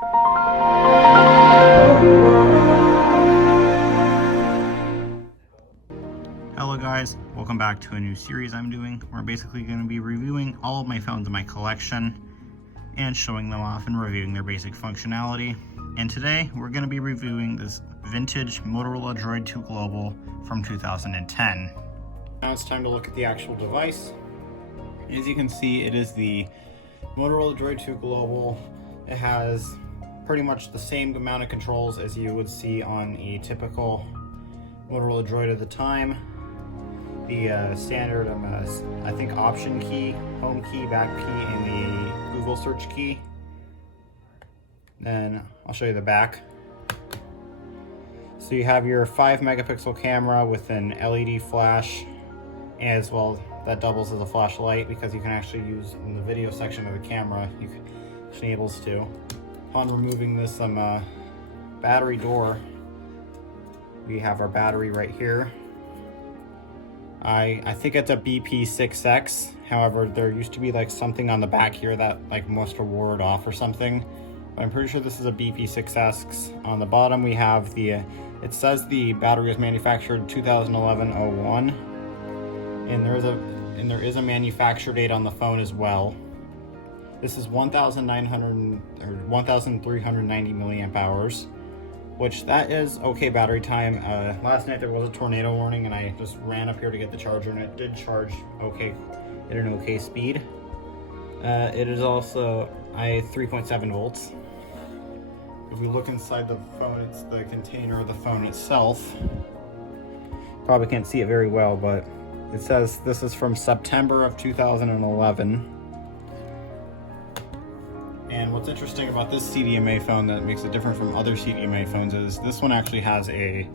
Hello guys, welcome back to a new series I'm doing. We're basically going to be reviewing all of my phones in my collection and showing them off and reviewing their basic functionality. And today we're going to be reviewing this vintage Motorola DROID2 Global from 2010. Now it's time to look at the actual device. As you can see, it is the Motorola DROID2 Global. It has pretty much the same amount of controls as you would see on a typical Motorola Droid at the time. The standard, I think, option key, home key, back key, and the Google search key. Then I'll show you the back. So you have your 5 megapixel camera with an LED flash, as well that doubles as a flashlight because you can actually use in the video section of the camera, you can enables to. Upon removing this battery door, we have our battery right here. I think it's a BP6X. However, there used to be like something on the back here that like must have wore it off or something. But I'm pretty sure this is a BP6X. On the bottom we have the, it says the battery was manufactured 2011-01. And there is a manufacture date on the phone as well. This is 1,390 milliamp hours, which that is okay battery time. Last night there was a tornado warning and I just ran up here to get the charger and it did charge okay at an okay speed. It is also 3.7 volts. If we look inside the phone, it's the container of the phone itself. Probably can't see it very well, but it says this is from September of 2011. And what's interesting about this CDMA phone that makes it different from other CDMA phones is this one actually has a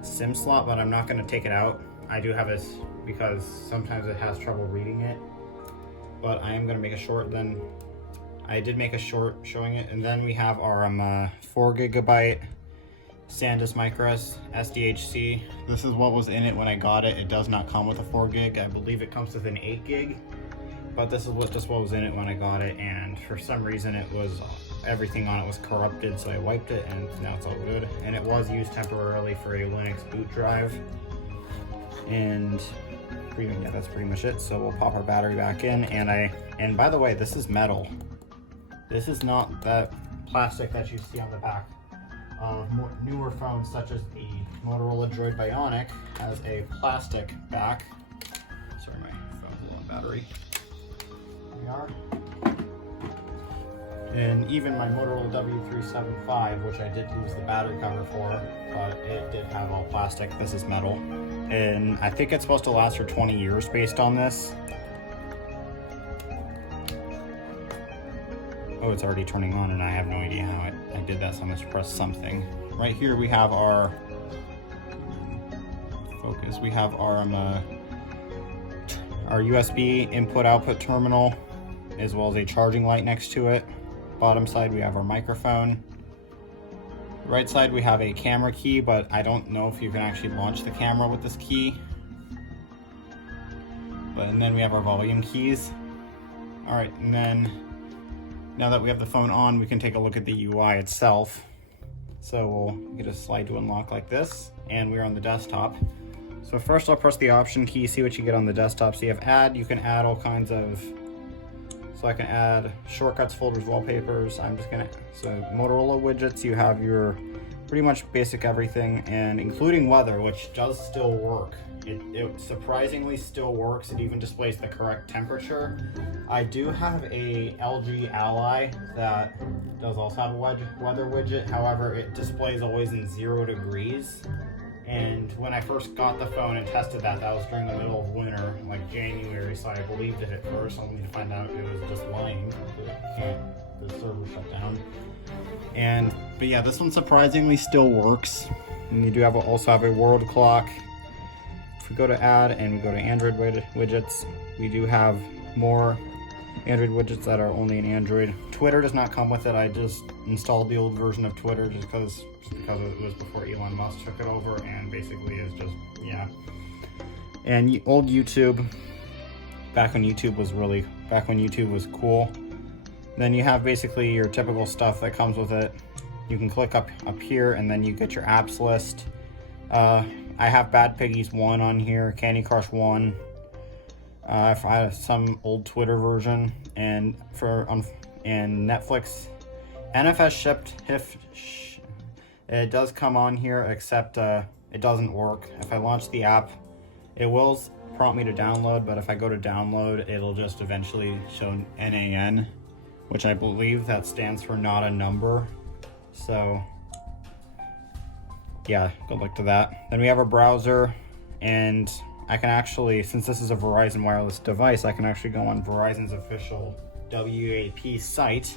SIM slot, but I'm not going to take it out. I do have this because sometimes it has trouble reading it. But I am going to make a short then. I did make a short showing it. And then we have our 4 gigabyte SanDisk microSD SDHC. This is what was in it when I got it. It does not come with a 4 gig. I believe it comes with an 8 gig. But this is just what was in it when I got it, and for some reason it was, everything on it was corrupted, so I wiped it and now it's all good. And it was used temporarily for a Linux boot drive. And yeah, that's pretty much it. So we'll pop our battery back in, and by the way, this is metal. This is not that plastic that you see on the back of newer phones such as the Motorola Droid Bionic has a plastic back. Sorry, my phone's low on battery. We are. And even my Motorola W375, which I did lose the battery cover for, but it did have all plastic. This is metal. And I think it's supposed to last for 20 years based on this. Oh, it's already turning on and I have no idea how I did that, so I'm going to press something. Right here we have our focus. We have our USB input-output terminal, as well as a charging light next to it. Bottom side we have our microphone. Right side we have a camera key, but I don't know if you can actually launch the camera with this key. And then we have our volume keys. Alright, and then now that we have the phone on, we can take a look at the UI itself. So we'll get a slide to unlock like this, and we're on the desktop. So first I'll press the option key, see what you get on the desktop. So you have add, you can add all kinds of, so I can add shortcuts, folders, wallpapers. I'm just gonna, so Motorola widgets, you have your pretty much basic everything, and including weather, which does still work. It surprisingly still works. It even displays the correct temperature. I do have a LG Ally that does also have a weather widget. However, it displays always in 0 degrees. And when I first got the phone and tested that was during the middle of winter, like January, so I believed it at first, only to find out it was just lying. The server shut down. But yeah, this one surprisingly still works. And you do also have a world clock. If we go to add and we go to Android widgets, we do have more Android widgets that are only in Android. Twitter does not come with it. I just installed the old version of Twitter just because it was before Elon Musk took it over, and basically is just, yeah. And old YouTube, back when YouTube was cool. Then you have basically your typical stuff that comes with it. You can click up here and then you get your apps list. I have Bad Piggies 1 on here, Candy Crush 1. I have some old Twitter version, and Netflix. NFS shipped it does come on here, except it doesn't work. If I launch the app, it will prompt me to download, but if I go to download, it'll just eventually show NAN, which I believe that stands for not a number. So yeah, good luck to that. Then we have a browser, and I can actually, since this is a Verizon wireless device, I can actually go on Verizon's official WAP site.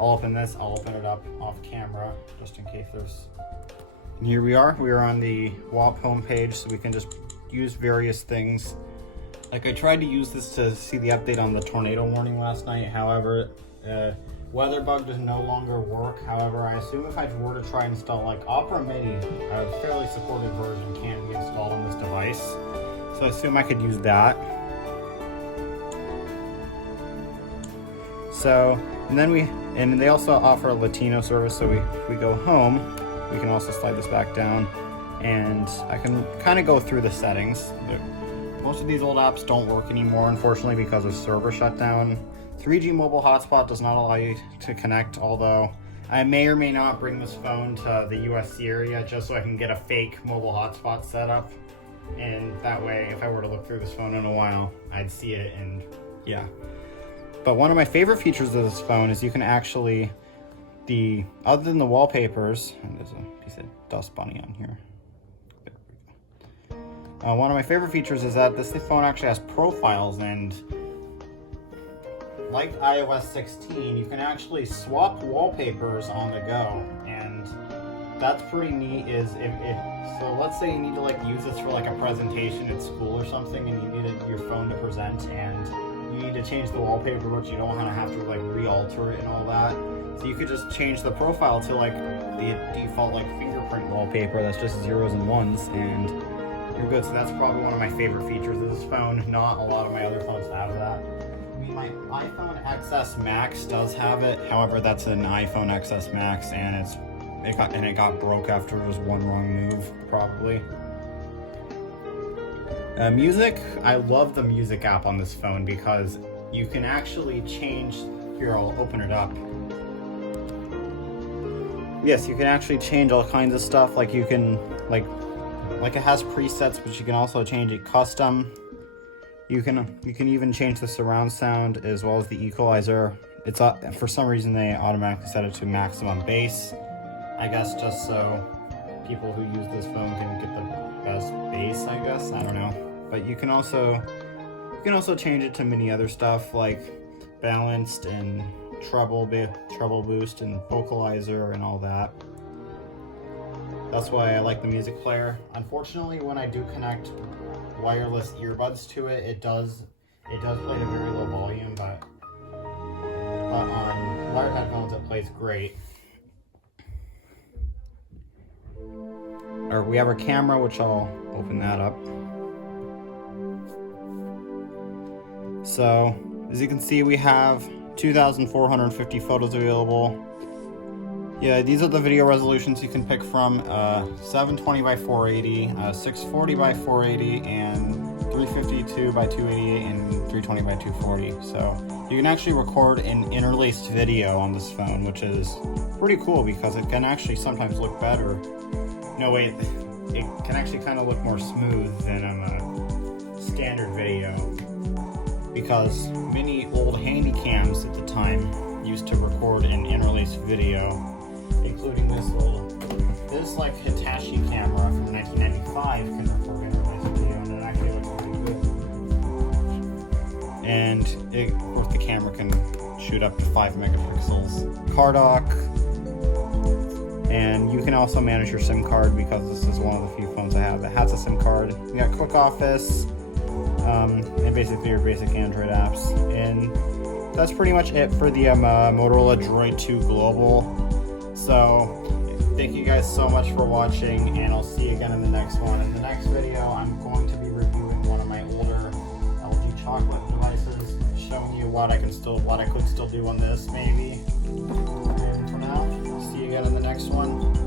I'll open this, I'll open it up off camera, just in case there's... And here we are on the WAP homepage, so we can just use various things. Like, I tried to use this to see the update on the tornado warning last night, however, WeatherBug does no longer work. However, I assume if I were to try and install like Opera Mini, a fairly supported version can be installed on this device. So I assume I could use that. So, and then they also offer a Latino service, so if we go home, we can also slide this back down, and I can kind of go through the settings. Most of these old apps don't work anymore, unfortunately, because of server shutdown. 3G mobile hotspot does not allow you to connect, although I may or may not bring this phone to the USC area just so I can get a fake mobile hotspot set up. And that way, if I were to look through this phone in a while, I'd see it, and yeah. But one of my favorite features of this phone is you can actually, other than the wallpapers, and there's a piece of dust bunny on here. One of my favorite features is that this phone actually has profiles, and like iOS 16, you can actually swap wallpapers on the go, and that's pretty neat. So let's say you need to like use this for like a presentation at school or something, and you need your phone to present, and you need to change the wallpaper, but you don't want to have to like re-alter it and all that. So you could just change the profile to like the default like fingerprint wallpaper that's just zeros and ones, and you're good. So that's probably one of my favorite features of this phone. Not a lot of my other phones have that. My iPhone XS Max does have it. However, that's an iPhone XS Max, and it got broke after just one wrong move, probably. Music, I love the music app on this phone because you can actually change. Here, I'll open it up. Yes, you can actually change all kinds of stuff. Like you can like it has presets, but you can also change it custom. You can even change the surround sound as well as the equalizer. It's for some reason they automatically set it to maximum bass. I guess just so people who use this phone can get the best bass, I guess. I don't know. But you can also change it to many other stuff like balanced and treble boost and vocalizer and all that. That's why I like the music player. Unfortunately, when I do connect wireless earbuds to it, it does play at a very low volume, but on wired headphones it plays great. Or we have our camera, which I'll open that up. So as you can see, we have 2,450 photos available. Yeah, these are the video resolutions you can pick from: 720 by 480, 640 by 480, and 352 by 288, and 320 by 240. So you can actually record an interlaced video on this phone, which is pretty cool because it can actually sometimes look better. No, wait, it can actually kind of look more smooth than a standard video, because many old handy cams at the time used to record an interlaced video, including this like Hitachi camera from 1995 can record interlaced video, and it actually looks pretty good. And of course the camera can shoot up to 5 megapixels. Car dock, and you can also manage your SIM card because this is one of the few phones I have that has a SIM card. You got Quick Office, and basically your basic Android apps. And that's pretty much it for the Motorola DROID2 Global. So thank you guys so much for watching, and I'll see you again in the next one. In the next video, I'm going to be reviewing one of my older LG chocolate devices, showing you what I could still do on this maybe. And for now, see you again in the next one.